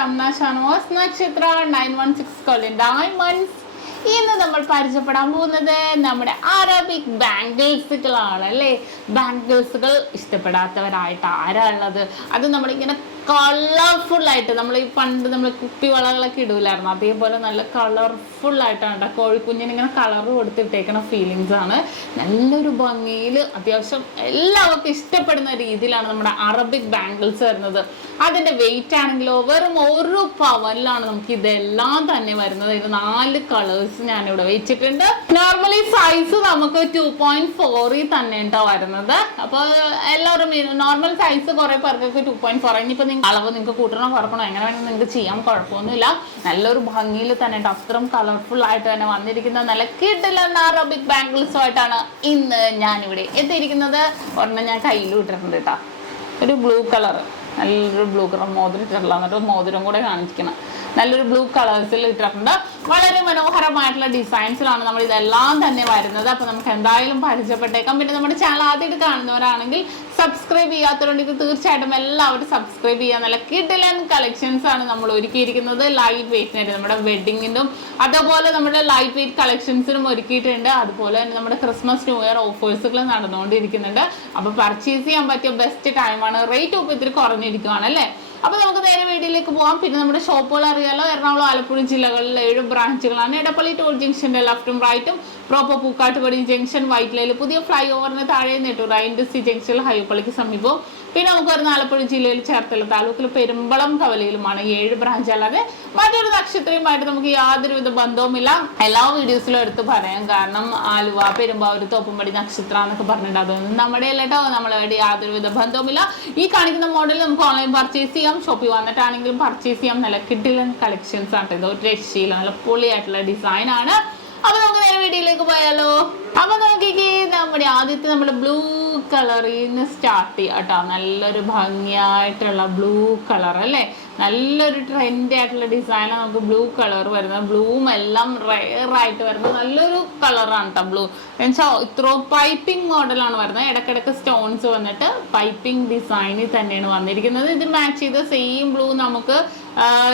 Shamna Shanos Nakshatra 916 Colin Diamonds. ഇന്ന് നമ്മൾ പരിചയപ്പെടാൻ പോകുന്നത് നമ്മുടെ അറബിക് ബാംഗിൾസുകളാണ് അല്ലേ. ബാംഗിൾസുകൾ ഇഷ്ടപ്പെടാത്തവരായിട്ട് ആരാ ഉള്ളത്? അത് നമ്മളിങ്ങനെ കളർഫുൾ ആയിട്ട് നമ്മൾ ഈ പണ്ട് നമ്മൾ കുപ്പി വളകളൊക്കെ ഇടൂലായിരുന്നു, അതേപോലെ നല്ല കളർഫുൾ ആയിട്ടാണ് കോഴിക്കുഞ്ഞിന് ഇങ്ങനെ കളർ കൊടുത്തിട്ടേക്കണ ഫീലിങ്സ് ആണ്. നല്ലൊരു ഭംഗിയിൽ അത്യാവശ്യം എല്ലാവർക്കും ഇഷ്ടപ്പെടുന്ന രീതിയിലാണ് നമ്മുടെ അറബിക് ബാംഗിൾസ് വരുന്നത്. അതിന്റെ വെയിറ്റ് ആണെങ്കിലോ വെറും 1 പവനിലാണ് നമുക്ക് ഇതെല്ലാം തന്നെ വരുന്നത്. ഇത് 4 കളേഴ്സ് ഞാനിവിടെ വെച്ചിട്ടുണ്ട്. നോർമലി സൈസ് നമുക്ക് 2.4 തന്നെ ഉണ്ടോ വരുന്നത്. അപ്പൊ എല്ലാവരും നോർമൽ സൈസ് കുറെ പേർക്കൊക്കെ 2.4. ഇനിയിപ്പോ അളവ് നിങ്ങൾക്ക് കൂട്ടണോ കുറക്കണോ എങ്ങനെ വേണമെങ്കിൽ നിങ്ങൾക്ക് ചെയ്യാം, കുഴപ്പമൊന്നുമില്ല. നല്ലൊരു ഭംഗിയിൽ തന്നെ അത്രയും കളർഫുൾ ആയിട്ട് തന്നെ വന്നിരിക്കുന്ന നല്ല കിടിലൻ അറബിക് ബാംഗിൾസുമായിട്ടാണ് ഇന്ന് ഞാനിവിടെ എത്തിയിരിക്കുന്നത്. ഒരെണ്ണം ഞാൻ കയ്യിൽ ഇട്ടിട്ടുണ്ട് കേട്ടോ, ഒരു ബ്ലൂ കളർ, നല്ലൊരു ബ്ലൂ കളർ മോതിരം ഇട്ടിട്ടുള്ള, എന്നിട്ട് മോതിരം കൂടെ കാണിക്കണം. നല്ലൊരു ബ്ലൂ കളേഴ്സിൽ ഇട്ടിട്ടുണ്ട്. വളരെ മനോഹരമായിട്ടുള്ള ഡിസൈൻസിലാണ് നമ്മൾ ഇതെല്ലാം തന്നെ വരുന്നത്. അപ്പൊ നമുക്ക് എന്തായാലും പരിചയപ്പെട്ടേക്കാം. പിന്നെ നമ്മുടെ ചാനൽ ആദ്യമായിട്ട് കാണുന്നവരാണെങ്കിൽ സബ്സ്ക്രൈബ് ചെയ്യാത്തതുകൊണ്ട് തീർച്ചയായിട്ടും എല്ലാവരും സബ്സ്ക്രൈബ് ചെയ്യാൻ. നല്ല കിടിലൻ കളക്ഷൻസ് ആണ് നമ്മൾ ഒരുക്കിയിരിക്കുന്നത്. ലൈറ്റ് വെയിറ്റിനായിട്ട് നമ്മുടെ വെഡിങ്ങിനും അതുപോലെ നമ്മുടെ ലൈറ്റ് വെയിറ്റ് കളക്ഷൻസിനും ഒരുക്കിയിട്ടുണ്ട്. അതുപോലെ തന്നെ നമ്മുടെ ക്രിസ്മസ് ന്യൂ ഇയർ ഓഫേഴ്സുകൾ നടന്നുകൊണ്ടിരിക്കുന്നുണ്ട്. അപ്പൊ പർച്ചേസ് ചെയ്യാൻ പറ്റിയ ബെസ്റ്റ് ടൈമാണ്. റേറ്റ് ഒക്കെ ഇത്തിരി കുറഞ്ഞിരിക്കുകയാണ് അല്ലേ. അപ്പൊ നമുക്ക് നേരെ വീഡിയോയിലേക്ക് പോകാം. പിന്നെ നമ്മുടെ ഷോപ്പുകൾ അറിയാലോ, എറണാകുളം ആലപ്പുഴ ജില്ലകളിൽ 7 ബ്രാഞ്ചുകളാണ്. എടപ്പള്ളി ടോൾ ജംഗ്ഷന്റെ ലെഫ്റ്റും റൈറ്റും, പ്രോപ്പർ പൂക്കാട്ടുപടി ജംഗ്ഷൻ, വൈറ്റ്ലയിൽ പുതിയ ഫ്ലൈ ഓവറിന് താഴെ നെട്ടൂർ ഇൻഡസ്ട്രി ജംഗ്ഷനിൽ ഹൈപ്പള്ളിക്ക് സമീപവും. പിന്നെ നമുക്ക് വരുന്ന ആലപ്പുഴ ജില്ലയിൽ ചേർത്തല താലൂക്കിൽ പെരുമ്പളം കവലയിലുമാണ് 7 ബ്രാഞ്ച്. അല്ലാതെ മറ്റൊരു നക്ഷത്രയുമായിട്ട് നമുക്ക് യാതൊരുവിധ ബന്ധവുമില്ല. എല്ലാ വീഡിയോസിലും എടുത്ത് പറയാം, കാരണം ആലുവ, പെരുമ്പാവൂർ, തോപ്പുംപടി, നക്ഷത്ര എന്നൊക്കെ പറഞ്ഞിട്ട് അതൊന്നും നമ്മുടെ അല്ലട്ടോ, നമ്മളായിട്ട് യാതൊരുവിധ ബന്ധവുമില്ല. ഈ കാണിക്കുന്ന മോഡൽ നമുക്ക് ഓൺലൈൻ പർച്ചേസ് ചെയ്യാം, ഷോപ്പിൽ വന്നിട്ടാണെങ്കിലും പർച്ചേസ് ചെയ്യാം. നല്ല കിടിലൻ കളക്ഷൻസ് ആണ്. ഇത് ഒരു രക്ഷയില്ല, നല്ല പൊളിയായിട്ടുള്ള ഡിസൈൻ ആണ്. അപ്പൊ നമുക്ക് നേരെ വീഡിയോയിലേക്ക് പോയാലോ. അപ്പൊ നോക്കിക്കേ, നമ്മുടെ ആദ്യത്തെ നമ്മുടെ ബ്ലൂ കളറിൽ നിന്ന് സ്റ്റാർട്ട് ചെയ്യാം കേട്ടോ. നല്ലൊരു ഭംഗിയായിട്ടുള്ള ബ്ലൂ കളർ അല്ലേ, നല്ലൊരു ട്രെൻഡി ആയിട്ടുള്ള ഡിസൈനാണ് നമുക്ക് ബ്ലൂ കളർ വരുന്നത്. ബ്ലൂവും എല്ലാം റെയർ ആയിട്ട് വരുന്നത് നല്ലൊരു കളറാണ് കേട്ടോ ബ്ലൂ. എന്നുവെച്ചാൽ ഇത്രയും പൈപ്പിംഗ് മോഡലാണ് വരുന്നത്. ഇടയ്ക്കിടയ്ക്ക് സ്റ്റോൺസ് വന്നിട്ട് പൈപ്പിംഗ് ഡിസൈനിൽ തന്നെയാണ് വന്നിരിക്കുന്നത്. ഇത് മാച്ച് ചെയ്ത സെയിം ബ്ലൂ നമുക്ക്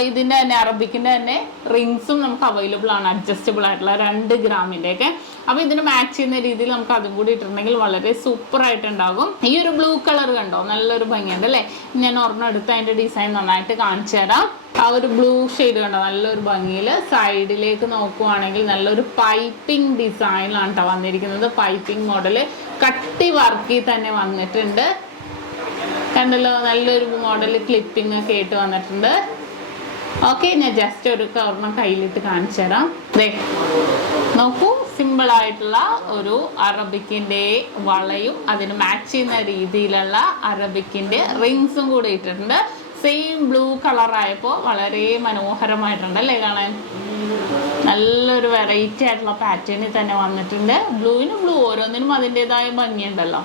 ഇതിന്റെ തന്നെ അറബിക്കിന്റെ തന്നെ റിങ്സും നമുക്ക് അവൈലബിൾ ആണ്, അഡ്ജസ്റ്റബിൾ ആയിട്ടുള്ള 2 ഗ്രാമിന്റെ ഒക്കെ. അപ്പൊ ഇതിന് മാച്ച് ചെയ്യുന്ന രീതിയിൽ നമുക്ക് അതും കൂടി ഇട്ടിട്ടുണ്ടെങ്കിൽ വളരെ സൂപ്പർ ആയിട്ടുണ്ടാകും. ഈ ഒരു ബ്ലൂ കളർ കണ്ടോ, നല്ലൊരു ഭംഗിയുണ്ട് അല്ലേ. ഞാൻ ഒരെണ്ണം എടുത്ത് അതിന്റെ ഡിസൈൻ നന്നായിട്ട് കാണിച്ചു തരാം. ആ ഒരു ബ്ലൂ ഷെയ്ഡ് കണ്ടോ, നല്ലൊരു ഭംഗിയിൽ. സൈഡിലേക്ക് നോക്കുവാണെങ്കിൽ നല്ലൊരു പൈപ്പിംഗ് ഡിസൈനിലാണ് കേട്ടോ വന്നിരിക്കുന്നത്. പൈപ്പിംഗ് മോഡല് കട്ടി വർക്കിൽ തന്നെ വന്നിട്ടുണ്ട് കണ്ടല്ലോ. നല്ലൊരു മോഡല് ക്ലിപ്പിംഗ് ഒക്കെ ആയിട്ട് വന്നിട്ടുണ്ട്. ഓക്കെ, ഞാൻ ജസ്റ്റ് ഒരു ഒരെണ്ണം കയ്യിലിട്ട് കാണിച്ചു തരാം. നോക്കൂ, സിമ്പിൾ ആയിട്ടുള്ള ഒരു അറബിക്കിന്റെ വളയും അതിന് മാച്ച് ചെയ്യുന്ന രീതിയിലുള്ള അറബിക്കിന്റെ റിങ്സും കൂടെ ഇട്ടിട്ടുണ്ട്. സെയിം ബ്ലൂ കളർ ആയപ്പോൾ വളരെ മനോഹരമായിട്ടുണ്ട് അല്ലേ കാണാൻ. നല്ലൊരു വെറൈറ്റി ആയിട്ടുള്ള പാറ്റേണിൽ തന്നെ വന്നിട്ടുണ്ട്. ബ്ലൂവിന് ബ്ലൂ, ഓരോന്നിനും അതിൻ്റെതായ ഭംഗിയുണ്ടല്ലോ.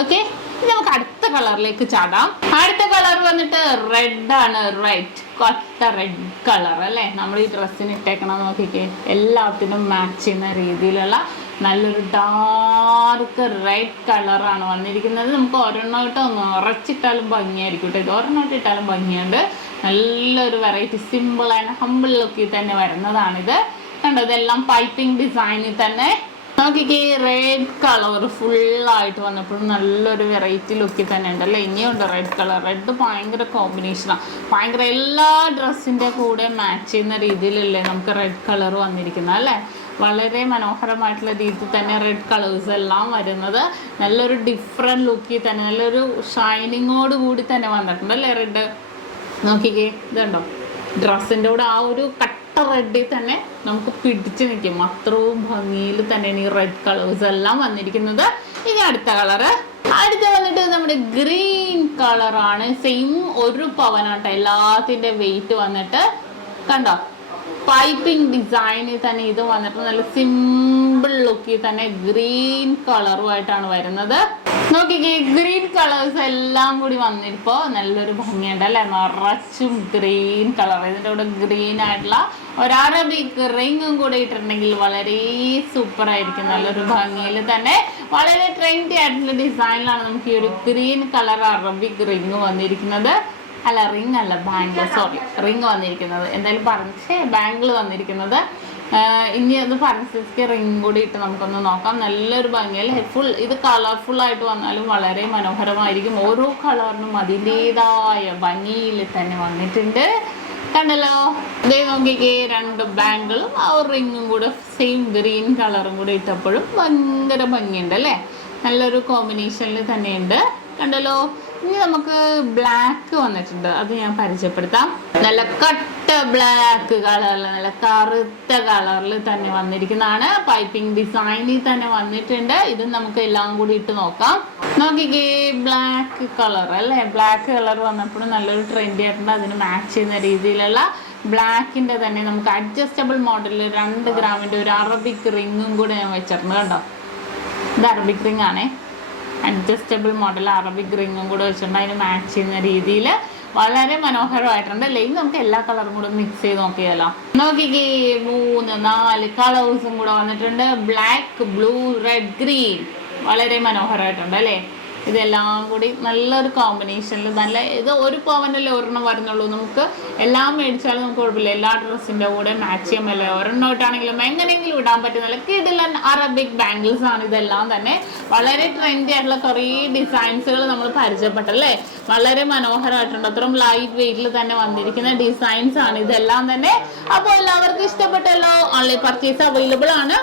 ഓക്കെ, നമുക്ക് അടുത്ത കളറിലേക്ക് ചാടാം. അടുത്ത കളർ വന്നിട്ട് റെഡ് ആണ്. റെഡ്, കൊട്ട റെഡ് കളർ അല്ലേ. നമ്മൾ ഈ ഡ്രസ്സിന് ഇട്ടേക്കണം നോക്കിക്കേ, എല്ലാത്തിനും മാച്ച് ചെയ്യുന്ന രീതിയിലുള്ള നല്ലൊരു ഡാർക്ക് റെഡ് കളറാണ് വന്നിരിക്കുന്നത്. നമുക്ക് ഒരെണ്ണമായിട്ട് നിറച്ചിട്ടാലും ഭംഗിയായിരിക്കും കേട്ടോ. ഇത് ഒരെണ്ണമായിട്ട് ഇട്ടാലും ഭംഗിയുണ്ട്. നല്ലൊരു വെറൈറ്റി സിമ്പിൾ ആൻഡ് ഹമ്പിൾ ലുക്കിൽ തന്നെ വരുന്നതാണിത്. കണ്ടോ, ഇതെല്ലാം പൈപ്പിംഗ് ഡിസൈനിൽ തന്നെ. നോക്കിക്കേ, റെഡ് കളർ ഫുള്ളായിട്ട് വന്നപ്പോഴും നല്ലൊരു വെറൈറ്റി ലുക്കിൽ തന്നെ ഉണ്ടല്ലേ. ഇനിയുണ്ട് റെഡ് കളർ. റെഡ് ഭയങ്കര കോമ്പിനേഷനാണ്, ഭയങ്കര എല്ലാ ഡ്രസ്സിൻ്റെ കൂടെ മാച്ച് ചെയ്യുന്ന രീതിയിലല്ലേ നമുക്ക് റെഡ് കളർ വന്നിരിക്കുന്നത് അല്ലേ. വളരെ മനോഹരമായിട്ടുള്ള രീതിയിൽ തന്നെ റെഡ് കളേഴ്സ് എല്ലാം വരുന്നത്. നല്ലൊരു ഡിഫറെൻറ്റ് ലുക്കിൽ തന്നെ, നല്ലൊരു ഷൈനിങ്ങോട് കൂടി തന്നെ വന്നിട്ടുണ്ട് അല്ലേ റെഡ്. നോക്കിക്കേ, ഇതുണ്ടോ, ഡ്രസ്സിൻ്റെ കൂടെ ആ ഒരു റെഡിൽ തന്നെ നമുക്ക് പിടിച്ചു നിൽക്കും. അത്രയും ഭംഗിയിൽ തന്നെയാണ് ഈ റെഡ് കളേഴ്സ് എല്ലാം വന്നിരിക്കുന്നത്. ഇനി അടുത്ത കളറ്, അടുത്ത വന്നിട്ട് നമ്മുടെ ഗ്രീൻ കളറാണ്. സെയിം 1 പവനാട്ടോ എല്ലാത്തിൻ്റെ വെയിറ്റ് വന്നിട്ട്. കണ്ടോ, പൈപ്പിംഗ് ഡിസൈനിൽ തന്നെ ഇത് വന്നിട്ട് നല്ല സിമ്പിൾ ലുക്കിൽ തന്നെ ഗ്രീൻ കളറുമായിട്ടാണ് വരുന്നത്. നോക്കിക്കേ, ഗ്രീൻ കളേഴ്സ് എല്ലാം കൂടി വന്നിപ്പോ നല്ലൊരു ഭംഗിയുണ്ട് അല്ലെ. നിറച്ചും ഗ്രീൻ കളർ, ഇതിൻ്റെ കൂടെ ഗ്രീൻ ആയിട്ടുള്ള ഒരു അറബിക് റിങ്ങും കൂടെ ഇട്ടിട്ടുണ്ടെങ്കിൽ വളരെ സൂപ്പർ ആയിരിക്കും. നല്ലൊരു ഭംഗിയിൽ തന്നെ വളരെ ട്രെൻഡി ആയിട്ടുള്ള ഡിസൈനിലാണ് നമുക്ക് ഈ ഒരു ഗ്രീൻ കളർ അറബിക് റിങ് വന്നിരിക്കുന്നത്. അല്ല റിംഗ് അല്ല ബാംഗിൾ, സോറി റിംഗ് വന്നിരിക്കുന്നത് എന്തായാലും പറഞ്ഞേ ബാംഗിൾ വന്നിരിക്കുന്നത്. ഇനി അത് പറഞ്ഞ റിംഗ് കൂടി ഇട്ട് നമുക്കൊന്ന് നോക്കാം. നല്ലൊരു ഭംഗിയിൽ ഫുൾ ഇത് കളർഫുൾ ആയിട്ട് വന്നാലും വളരെ മനോഹരമായിരിക്കും. ഓരോ കളറിനും അതിൻ്റെതായ ഭംഗിയിൽ തന്നെ വന്നിട്ടുണ്ട്. കണ്ടല്ലോ, ഇതേ നോക്കിക്കേ, 2 ബാംഗിളും ആ റിങ്ങും കൂടെ സെയിം ഗ്രീൻ കളറും കൂടെ ഇട്ടപ്പോഴും ഭയങ്കര ഭംഗിയുണ്ട് അല്ലേ, നല്ലൊരു കോമ്പിനേഷനിൽ തന്നെയുണ്ട്. കണ്ടല്ലോ. ഇനി നമുക്ക് ബ്ലാക്ക് വന്നിട്ടുണ്ട്, അത് ഞാൻ പരിചയപ്പെടുത്താം. നല്ല കട്ട ബ്ലാക്ക് കളറിൽ, നല്ല കറുത്ത കളറിൽ തന്നെ വന്നിരിക്കുന്നതാണ്. പൈപ്പിംഗ് ഡിസൈനിൽ തന്നെ വന്നിട്ടുണ്ട്. ഇത് നമുക്ക് എല്ലാം കൂടി ഇട്ട് നോക്കാം. നോക്കിക്കേ, ബ്ലാക്ക് കളർ അല്ലേ, ബ്ലാക്ക് കളർ വന്നപ്പോഴും നല്ലൊരു ട്രെൻഡി ആയിട്ടുണ്ട്. അതിന് മാച്ച് ചെയ്യുന്ന രീതിയിലുള്ള ബ്ലാക്കിന്റെ തന്നെ നമുക്ക് അഡ്ജസ്റ്റബിൾ മോഡലിൽ 2 ഗ്രാമിന്റെ ഒരു അറബിക് റിങ്ങും കൂടെ ഞാൻ വെച്ചിട്ടുണ്ട്. കണ്ടോ, ഇത് അറബിക് റിംഗ് ആണേ, അഡ്ജസ്റ്റബിൾ മോഡൽ അറബിക് റിങ്ങും കൂടെ വെച്ചിട്ടുണ്ട്. അതിന് മാച്ച് ചെയ്യുന്ന രീതിയിൽ വളരെ മനോഹരമായിട്ടുണ്ട് അല്ലേ. ഇനി നമുക്ക് എല്ലാ കളറും കൂടെ മിക്സ് ചെയ്ത് നോക്കിയാലോ. നോക്കിക്കേ, 3-4 കളേഴ്സും കൂടെ വന്നിട്ടുണ്ട്. Black, blue, red, green. വളരെ മനോഹരമായിട്ടുണ്ട് അല്ലേ. ഇതെല്ലാം കൂടി നല്ലൊരു കോമ്പിനേഷനിൽ നല്ല ഇത് 1 പവനല്ലേ ഒരെണ്ണം വരുന്നുള്ളൂ. നമുക്ക് എല്ലാം മേടിച്ചാലും നമുക്ക് കുഴപ്പമില്ല, എല്ലാ ഡ്രസ്സിൻ്റെ കൂടെ മാച്ച് ചെയ്യാമല്ലേ. ഒരെണ്ണം ഇട്ടാണെങ്കിലും എങ്ങനെയെങ്കിലും ഇടാൻ പറ്റുന്നില്ല. കിടിലൻ അറബിക് ബാംഗിൾസ് ആണ് ഇതെല്ലാം തന്നെ. വളരെ ട്രെൻഡി ആയിട്ടുള്ള കുറേ ഡിസൈൻസുകൾ നമ്മൾ പരിചയപ്പെട്ടല്ലേ, വളരെ മനോഹരമായിട്ടുണ്ട്. അത്രയും ലൈറ്റ് വെയിറ്റിൽ തന്നെ വന്നിരിക്കുന്ന ഡിസൈൻസ് ആണ് ഇതെല്ലാം തന്നെ. അപ്പോൾ എല്ലാവർക്കും ഇഷ്ടപ്പെട്ടല്ലോ. ഓൺലൈൻ പർച്ചേസ് അവൈലബിൾ ആണ്.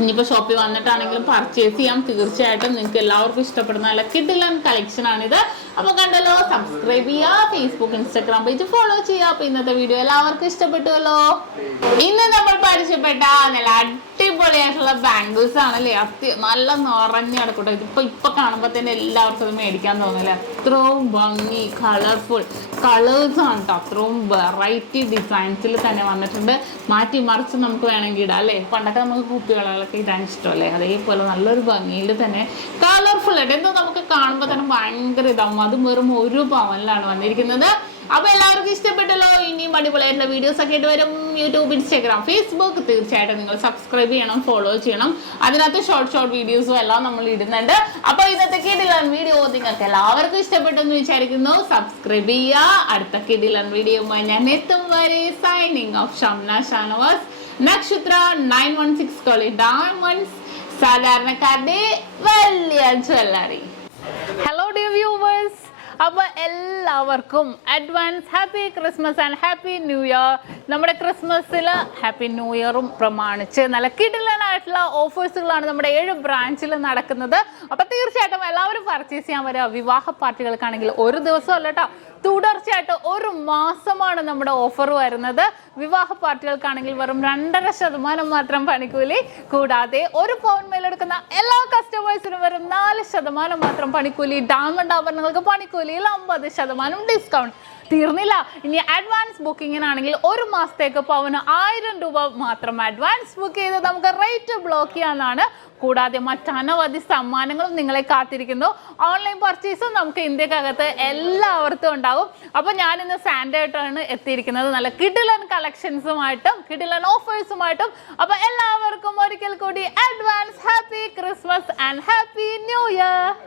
ഇനിയിപ്പോൾ ഷോപ്പിൽ വന്നിട്ടാണെങ്കിലും പർച്ചേസ് ചെയ്യാം. തീർച്ചയായിട്ടും നിങ്ങൾക്ക് എല്ലാവർക്കും ഇഷ്ടപ്പെടുന്ന നല്ല കിടിലൻ കളക്ഷൻ ആണിത്. അപ്പോൾ കണ്ടല്ലോ, സബ്സ്ക്രൈബ് ചെയ്യുക, ഫേസ്ബുക്ക് ഇൻസ്റ്റാഗ്രാം പേജ് ഫോളോ ചെയ്യുക. അപ്പോൾ ഇന്നത്തെ വീഡിയോ എല്ലാവർക്കും ഇഷ്ടപ്പെട്ടുവല്ലോ. ഇന്ന് നമ്മൾ പരിചയപ്പെട്ട നല്ല അടിപൊളിയായിട്ടുള്ള ബാംഗിൾസ് ആണല്ലേ, നല്ല നിറഞ്ഞു കിടക്കട്ടെ. ഇപ്പൊ കാണുമ്പോൾ തന്നെ എല്ലാവർക്കും അത് മേടിക്കാൻ തോന്നില്ല. അത്രയും ഭംഗി, കളർഫുൾ കളേഴ്സ് ആണ് കേട്ടോ. അത്രയും വെറൈറ്റി ഡിസൈൻസിൽ തന്നെ വന്നിട്ടുണ്ട്. മാറ്റി മറിച്ച് നമുക്ക് വേണമെങ്കിൽ ഇടാം അല്ലേ. പണ്ടൊക്കെ നമുക്ക് കുപ്പികളൊക്കെ ഇടാൻ ഇഷ്ടമല്ലേ, അതേപോലെ നല്ലൊരു ഭംഗിയിൽ തന്നെ കളർഫുൾ ആയിട്ട് എന്തോ നമുക്ക് കാണുമ്പോൾ തന്നെ ഭയങ്കര ഇതാവും. അതും വെറും 1 പവനിലാണ് വന്നിരിക്കുന്നത്. അപ്പൊ എല്ലാവർക്കും ഇഷ്ടപ്പെട്ടല്ലോ. ഇനിയും അടിപൊളിയായിട്ടുള്ള വീഡിയോസ് ഒക്കെ ആയിട്ട് വരും. യൂട്യൂബ്, ഇൻസ്റ്റാഗ്രാം, ഫേസ്ബുക്ക് തീർച്ചയായിട്ടും നിങ്ങൾ സബ്സ്ക്രൈബ് ചെയ്യണം, ഫോളോ ചെയ്യണം. അതിനകത്ത് ഷോർട്ട് വീഡിയോസും എല്ലാം നമ്മൾ ഇടുന്നുണ്ട്. അപ്പൊ ഇന്നത്തെ കിടിലൻ വീഡിയോ നിങ്ങൾക്ക് എല്ലാവർക്കും ഇഷ്ടപ്പെട്ടെന്ന് വിചാരിക്കുന്നു. സബ്സ്ക്രൈബ് ചെയ്യുക. അടുത്ത കിടിലൻ വീഡിയോയുമായി ഞാൻ എത്തും വരെ സൈനിങ് ഓഫ് ഷംന ഷാനവാസ്, നക്ഷത്ര 916 കോളേജ് ഡയമണ്ട്സ്, സാധാരണക്കാരുടെ വലിയ ജ്വല്ലറി. ഹലോ ഡിയർ വ്യൂവേഴ്സ്, അപ്പോൾ എല്ലാവർക്കും advance happy Christmas and happy new year. നമ്മുടെ ക്രിസ്മസിൽ ഹാപ്പി ന്യൂ ഇയറും പ്രമാണിച്ച് നല്ല കിടിലനായിട്ടുള്ള ഓഫേഴ്സുകളാണ് നമ്മുടെ 7 ബ്രാഞ്ചിൽ നടക്കുന്നത്. അപ്പോൾ തീർച്ചയായിട്ടും എല്ലാവരും പർച്ചേസ് ചെയ്യാൻ വരിക. വിവാഹ പാർട്ടികൾക്കാണെങ്കിൽ 1 ദിവസമല്ല കേട്ടോ, തുടർച്ചയായിട്ട് 1 മാസമാണ് നമ്മുടെ ഓഫർ വരുന്നത്. വിവാഹ പാർട്ടികൾക്കാണെങ്കിൽ വെറും 2.5% മാത്രം പണിക്കൂലി. കൂടാതെ 1 പവൻ മേലെടുക്കുന്ന എല്ലാ കസ്റ്റമേഴ്സിനും വെറും 4% മാത്രം പണിക്കൂലി. ഡയമണ്ട് ആഭരണങ്ങൾക്ക് പണിക്കൂലിയിൽ 50% ഡിസ്കൗണ്ട്. തീർന്നില്ല, ഇനി അഡ്വാൻസ് ബുക്കിങ്ങിനാണെങ്കിൽ 1 മാസത്തേക്ക് പവന് 1000 രൂപ മാത്രം അഡ്വാൻസ് ബുക്ക് ചെയ്ത് നമുക്ക് റേറ്റ് ബ്ലോക്ക് ചെയ്യാനാണ്. കൂടാതെ മറ്റനവധി സമ്മാനങ്ങളും നിങ്ങളെ കാത്തിരിക്കുന്നു. ഓൺലൈൻ പർച്ചേസും നമുക്ക് ഇന്ത്യക്കകത്ത് എല്ലാവർക്കും ഉണ്ടാവും. അപ്പോൾ ഞാനിന്ന് സാൻഡേ ആയിട്ടാണ് എത്തിയിരിക്കുന്നത്, നല്ല കിടിലൻ കളക്ഷൻസുമായിട്ടും കിടിലൻ ഓഫേഴ്സുമായിട്ടും. അപ്പോൾ എല്ലാവർക്കും ഒരിക്കൽ കൂടി advance happy Christmas and happy new year.